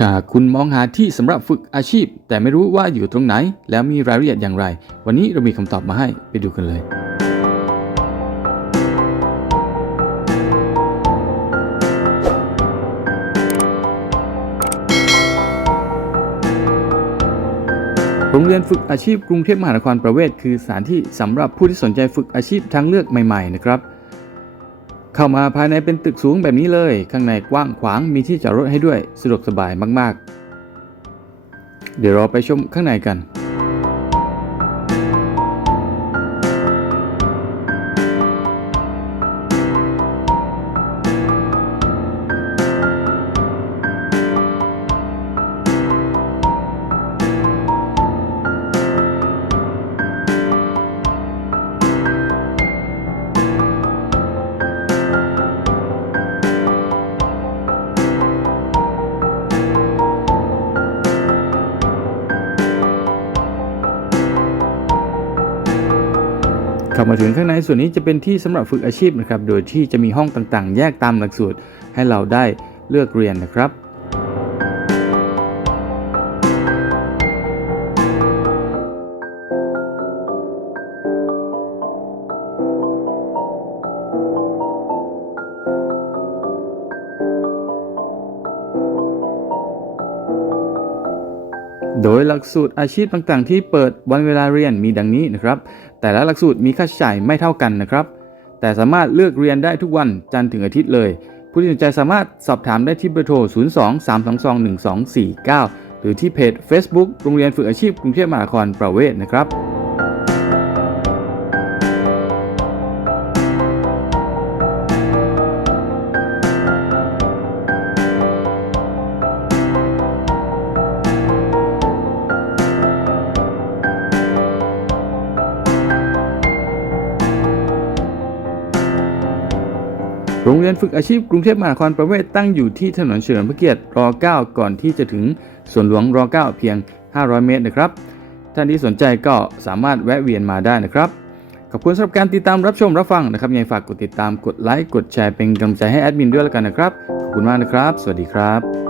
ถ้าคุณมองหาที่สำหรับฝึกอาชีพ แต่ไม่รู้ว่าอยู่ตรงไหน แล้วมีรายละเอียดอย่างไร วันนี้เรามีคำตอบมาให้ไปดูกันเลยโรงเรียนฝึกอาชีพกรุงเทพมหานครประเวศคือสถานที่สำหรับผู้ที่สนใจฝึกอาชีพทางเลือกใหม่ ๆ นะครับ เข้ามาภายในเป็นตึกสูงแบบนี้เลย ข้างในกว้างขวางมีที่จอดรถให้ด้วย สะดวกสบายมาก ๆ เดี๋ยวเราไปชมข้างในกัน เข้ามาถึงข้างในส่วนนี้จะเป็นที่สำหรับฝึกอาชีพนะครับ โดยที่จะมีห้องต่างๆ แยกตามหลักสูตรให้เราได้เลือกเรียนนะครับ โดยหลักสูตรอาชีพต่างๆ ที่เปิดวันเวลาเรียนมีดังนี้นะครับ แต่ละหลักสูตรมีค่าใช้จ่ายไม่เท่ากันนะครับ แต่สามารถเลือกเรียนได้ทุกวันจันทร์ถึงอาทิตย์เลย ผู้ที่สนใจสามารถสอบถามได้ที่เบอร์โทร 02 322 1249 หรือที่เพจ Facebook โรงเรียนฝึกอาชีพกรุงเทพมหานครประเวศนะครับ โรงเรียนฝึกอาชีพกรุงเทพมหานครประเวศตั้งอยู่ที่ถนนเฉลิมพระเกียรติร9ก่อนที่จะถึงสวนหลวงร9เพียง 500 เมตรนะครับ ท่านที่สนใจก็สามารถแวะเวียนมาได้นะครับ ขอบคุณสำหรับการติดตามรับชมรับฟังนะครับยังไงฝากกดติดตามกดไลค์กดแชร์เป็นกำลังใจให้แอดมินด้วยแล้วกันนะครับ ขอบคุณมากนะครับ สวัสดีครับ